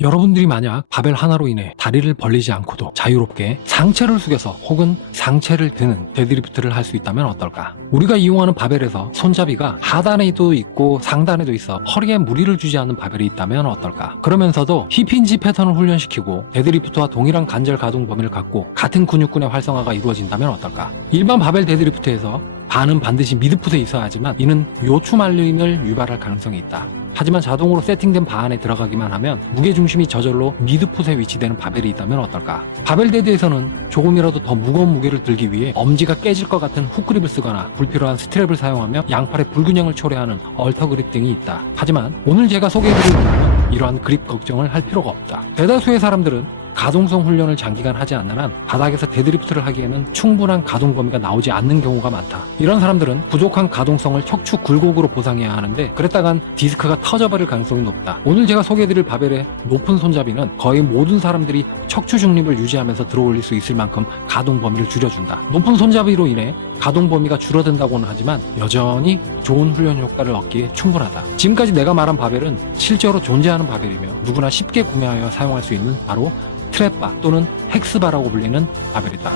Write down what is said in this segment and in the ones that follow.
여러분들이 만약 바벨 하나로 인해 다리를 벌리지 않고도 자유롭게 상체를 숙여서 혹은 상체를 드는 데드리프트를 할 수 있다면 어떨까? 우리가 이용하는 바벨에서 손잡이가 하단에도 있고 상단에도 있어 허리에 무리를 주지 않는 바벨이 있다면 어떨까? 그러면서도 힙힌지 패턴을 훈련시키고 데드리프트와 동일한 관절 가동 범위를 갖고 같은 근육군의 활성화가 이루어진다면 어떨까? 일반 바벨 데드리프트에서 반은 반드시 미드풋에 있어야 하지만 이는 요추 말림을 유발할 가능성이 있다. 하지만 자동으로 세팅된 바 안에 들어가기만 하면 무게중심이 저절로 미드풋에 위치되는 바벨이 있다면 어떨까? 바벨 데드에서는 조금이라도 더 무거운 무게를 들기 위해 엄지가 깨질 것 같은 훅그립을 쓰거나 불필요한 스트랩을 사용하며 양팔의 불균형을 초래하는 얼터 그립 등이 있다. 하지만 오늘 제가 소개해드릴 운동은 이러한 그립 걱정을 할 필요가 없다. 대다수의 사람들은 가동성 훈련을 장기간 하지 않는 한 바닥에서 데드리프트를 하기에는 충분한 가동 범위가 나오지 않는 경우가 많다. 이런 사람들은 부족한 가동성을 척추 굴곡으로 보상해야 하는데 그랬다간 디스크가 터져버릴 가능성이 높다. 오늘 제가 소개해드릴 바벨의 높은 손잡이는 거의 모든 사람들이 척추 중립을 유지하면서 들어올릴 수 있을 만큼 가동 범위를 줄여준다. 높은 손잡이로 인해 가동 범위가 줄어든다고는 하지만 여전히 좋은 훈련 효과를 얻기에 충분하다. 지금까지 내가 말한 바벨은 실제로 존재하는 바벨이며 누구나 쉽게 구매하여 사용할 수 있는 바로 트랩바 또는 헥스바라고 불리는 바벨이다.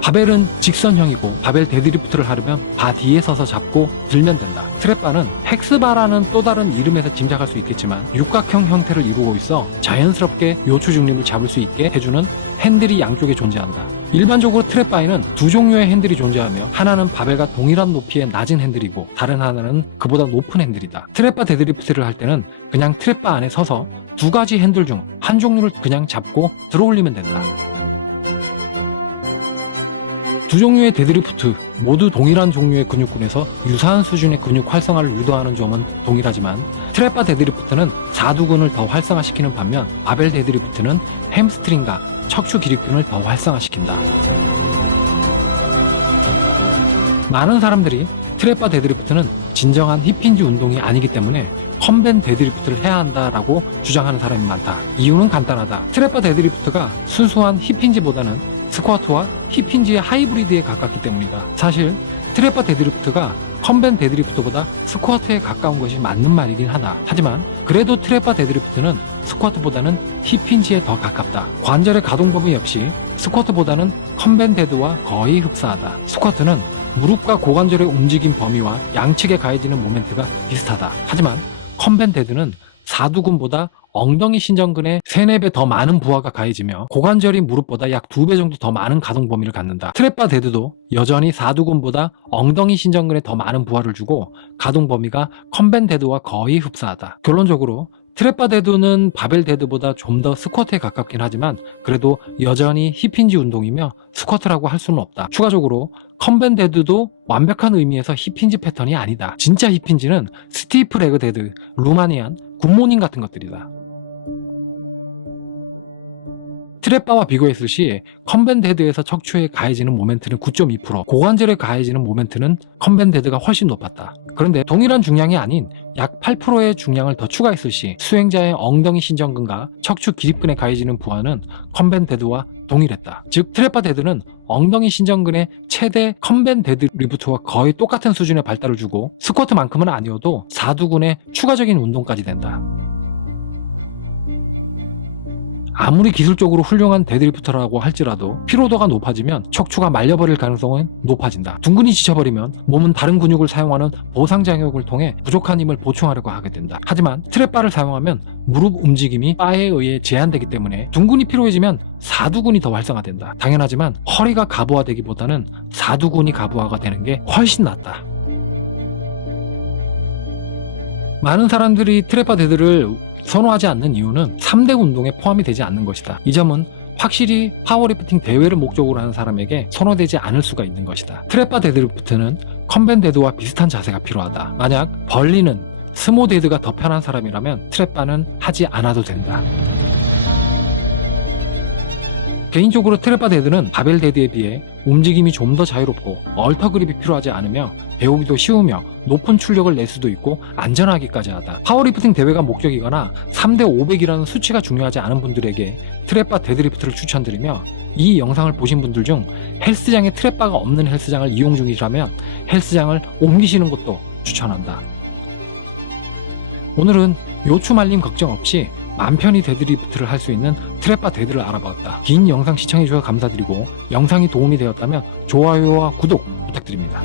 바벨은 직선형이고 바벨 데드리프트를 하려면 바 뒤에 서서 잡고 들면 된다. 트랩바는 헥스바라는 또 다른 이름에서 짐작할 수 있겠지만 육각형 형태를 이루고 있어 자연스럽게 요추 중립을 잡을 수 있게 해주는 핸들이 양쪽에 존재한다. 일반적으로 트랩바에는 두 종류의 핸들이 존재하며 하나는 바벨과 동일한 높이의 낮은 핸들이고 다른 하나는 그보다 높은 핸들이다. 트랩바 데드리프트를 할 때는 그냥 트랩바 안에 서서 두 가지 핸들 중 한 종류를 그냥 잡고 들어올리면 된다. 두 종류의 데드리프트 모두 동일한 종류의 근육군에서 유사한 수준의 근육 활성화를 유도하는 점은 동일하지만 트랩바 데드리프트는 사두근을 더 활성화시키는 반면 바벨 데드리프트는 햄스트링과 척추 기립근을 더 활성화시킨다. 많은 사람들이 트랩바 데드리프트는 진정한 힙힌지 운동이 아니기 때문에 컴벤 데드리프트를 해야 한다라고 주장하는 사람이 많다. 이유는 간단하다. 트랩바 데드리프트가 순수한 힙힌지보다는 스쿼트와 힙힌지의 하이브리드에 가깝기 때문이다. 사실 트랩바 데드리프트가 컴벤 데드리프트보다 스쿼트에 가까운 것이 맞는 말이긴 하다. 하지만 그래도 트랩바 데드리프트는 스쿼트보다는 힙힌지에 더 가깝다. 관절의 가동 범위 역시 스쿼트보다는 컴벤 데드와 거의 흡사하다. 스쿼트는 무릎과 고관절의 움직임 범위와 양측에 가해지는 모멘트가 비슷하다. 하지만 컴벤 데드는 사두근보다 엉덩이 신전근에 3-4배 더 많은 부하가 가해지며 고관절이 무릎보다 약 2배 정도 더 많은 가동 범위를 갖는다. 트랩바 데드도 여전히 사두근보다 엉덩이 신전근에 더 많은 부하를 주고 가동 범위가 컴벤 데드와 거의 흡사하다. 결론적으로 트랩바 데드는 바벨 데드보다 좀 더 스쿼트에 가깝긴 하지만 그래도 여전히 힙힌지 운동이며 스쿼트라고 할 수는 없다. 추가적으로 컴벤 데드도 완벽한 의미에서 힙힌지 패턴이 아니다. 진짜 힙힌지는 스티프 레그 데드, 루마니안, 굿모닝 같은 것들이다. 트랩바와 비교했을 시 컴벤 데드에서 척추에 가해지는 모멘트는 9.2%, 고관절에 가해지는 모멘트는 컴벤 데드가 훨씬 높았다. 그런데 동일한 중량이 아닌 약 8%의 중량을 더 추가했을 시 수행자의 엉덩이 신전근과 척추 기립근에 가해지는 부하는 컴벤 데드와 동일했다. 즉 트랩바 데드는 엉덩이 신전근의 최대 컴벤 데드리프트와 거의 똑같은 수준의 발달을 주고 스쿼트만큼은 아니어도 사두근의 추가적인 운동까지 된다. 아무리 기술적으로 훌륭한 데드리프터라고 할지라도 피로도가 높아지면 척추가 말려버릴 가능성은 높아진다. 둥근이 지쳐버리면 몸은 다른 근육을 사용하는 보상장력을 통해 부족한 힘을 보충하려고 하게 된다. 하지만 트랩바를 사용하면 무릎 움직임이 바에 의해 제한되기 때문에 둥근이 피로해지면 사두근이 더 활성화된다. 당연하지만 허리가 가부화되기보다는 사두근이 가부화가 되는 게 훨씬 낫다. 많은 사람들이 트랩바 데드를 선호하지 않는 이유는 3대 운동에 포함이 되지 않는 것이다. 이 점은 확실히 파워리프팅 대회를 목적으로 하는 사람에게 선호되지 않을 수가 있는 것이다. 트랩바 데드리프트는 컴벤 데드와 비슷한 자세가 필요하다. 만약 벌리는 스모 데드가 더 편한 사람이라면 트랩바는 하지 않아도 된다. 개인적으로 트랩바 데드는 바벨 데드에 비해 움직임이 좀 더 자유롭고 얼터 그립이 필요하지 않으며 배우기도 쉬우며 높은 출력을 낼 수도 있고 안전하기까지 하다. 파워리프팅 대회가 목적이거나 3대 500이라는 수치가 중요하지 않은 분들에게 트랩바 데드리프트를 추천드리며 이 영상을 보신 분들 중 헬스장에 트랩바가 없는 헬스장을 이용 중이라면 헬스장을 옮기시는 것도 추천한다. 오늘은 요추 말림 걱정 없이 맘 편히 데드리프트를 할 수 있는 트랩바 데드를 알아보았다. 긴 영상 시청해주셔서 감사드리고 영상이 도움이 되었다면 좋아요와 구독 부탁드립니다.